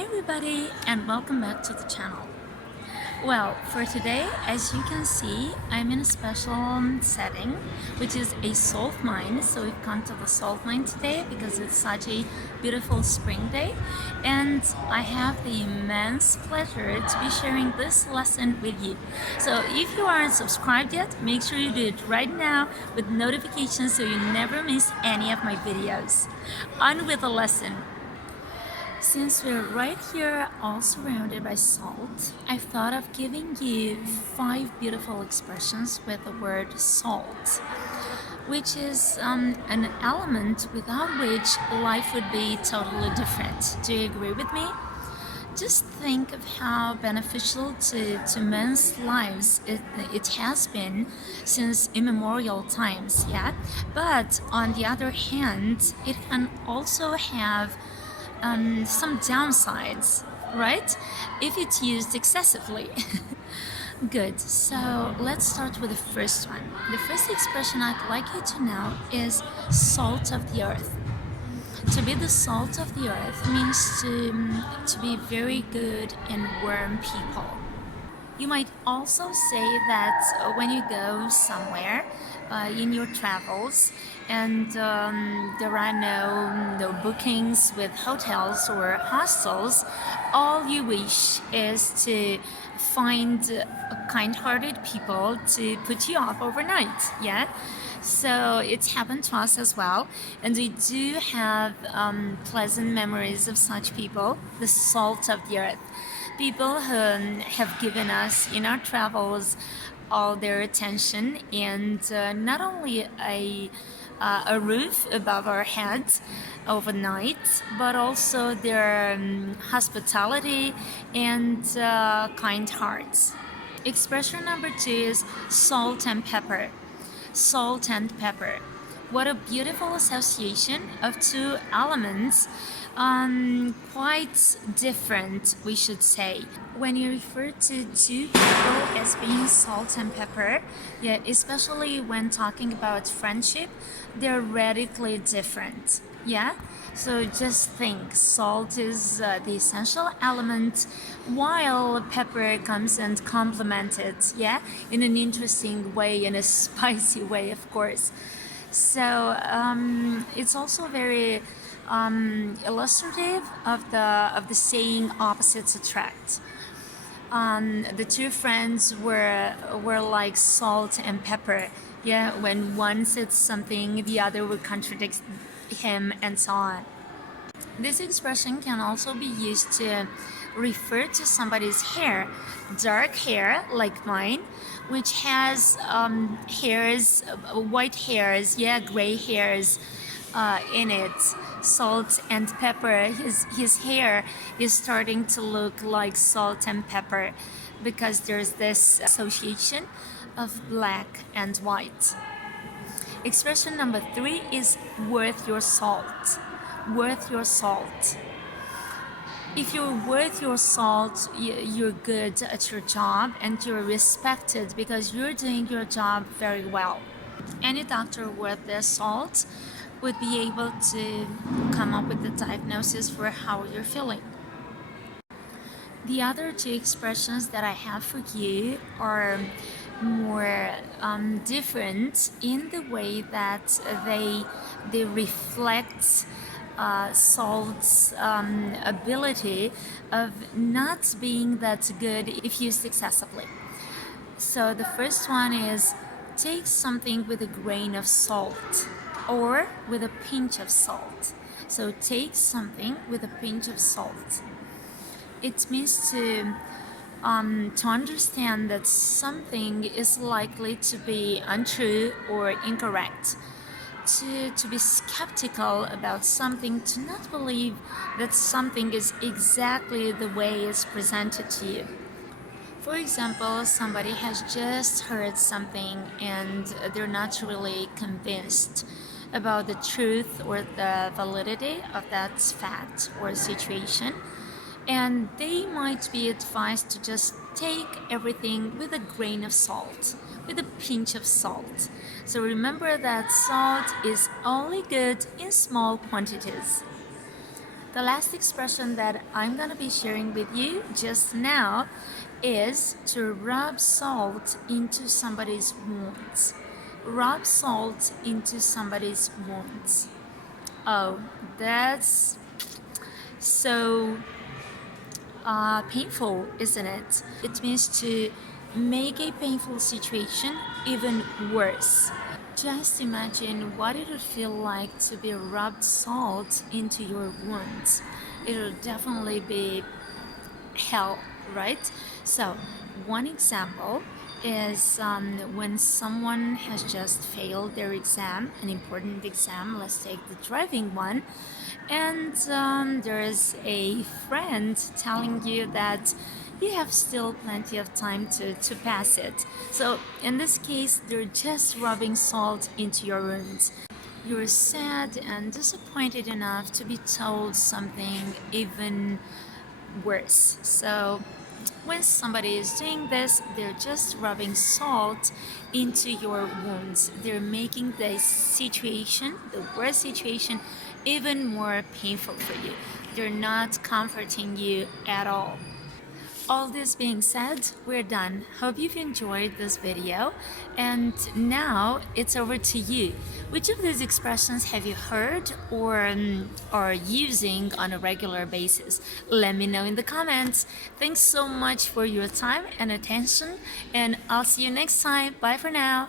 Hey everybody, and welcome back to the channel. Well, for today, as you can see, I'm in a special setting, which is a salt mine. So we've come to the salt mine today because it's such a beautiful spring day, and I have the immense pleasure to be sharing this lesson with you. So if you aren't subscribed yet, make sure you do it right now with notifications so you never miss any of my videos. On with the lesson. Since we're right here all surrounded by salt, I've thought of giving you 5 beautiful expressions with the word salt, which is an element without which life would be totally different. Do you agree with me? Just think of how beneficial to men's lives it has been since immemorial times, yeah? But on the other hand, it can also have some downsides, right? If it's used excessively. Good, so let's start with the first one. The first expression I'd like you to know is salt of the earth. To be the salt of the earth means to be very good and warm people. You might also say that when you go somewhere in your travels and there are no bookings with hotels or hostels, all you wish is to find kind-hearted people to put you up overnight, yeah? So it's happened to us as well, and we do have pleasant memories of such people, the salt of the earth. People who have given us in our travels all their attention and not only a roof above our heads overnight, but also their hospitality and kind hearts. Expression number 2 is salt and pepper. Salt and pepper. What a beautiful association of two elements, quite different, we should say. When you refer to two people as being salt and pepper, yeah, especially when talking about friendship, they're radically different. Yeah? So just think, salt is the essential element, while pepper comes and complements it, yeah, in an interesting way, in a spicy way, of course. So it's also very illustrative of the saying opposites attract. The two friends were like salt and pepper. Yeah, when one said something, the other would contradict him, and so on. This expression can also be used to refer to somebody's hair, dark hair like mine, which has hairs, white hairs, yeah, gray hairs in it. Salt and pepper. His hair is starting to look like salt and pepper because there's this association of black and white. Expression number 3 is worth your salt. Worth your salt. If you're worth your salt, you're good at your job and you're respected because you're doing your job very well. Any doctor worth their salt would be able to come up with the diagnosis for how you're feeling. The other two expressions that I have for you are more different in the way that they reflect salt's ability of not being that good if used excessively. So the first one is take something with a grain of salt or with a pinch of salt. So take something with a pinch of salt. It means to understand that something is likely to be untrue or incorrect, to be skeptical about something, to not believe that something is exactly the way it's presented to you. For example, somebody has just heard something and they're not really convinced about the truth or the validity of that fact or situation, and they might be advised to just take everything with a grain of salt, with a pinch of salt. So remember that salt is only good in small quantities. The last expression that I'm gonna be sharing with you just now is to rub salt into somebody's wounds. Rub salt into somebody's wounds. Oh, that's so painful, isn't it? It means to make a painful situation even worse. Just imagine what it would feel like to be rubbed salt into your wounds. It would definitely be hell, right? So, one example is when someone has just failed their exam, an important exam, let's take the driving one, and there is a friend telling you that you have still plenty of time to pass it. So, in this case, they're just rubbing salt into your wounds. You're sad and disappointed enough to be told something even worse. So when somebody is doing this, they're just rubbing salt into your wounds. They're making the situation, the worst situation, even more painful for you. They're not comforting you at all. All this being said, we're done. Hope you've enjoyed this video, and now it's over to you. Which of these expressions have you heard or are using on a regular basis? Let me know in the comments. Thanks so much for your time and attention, and I'll see you next time. Bye for now.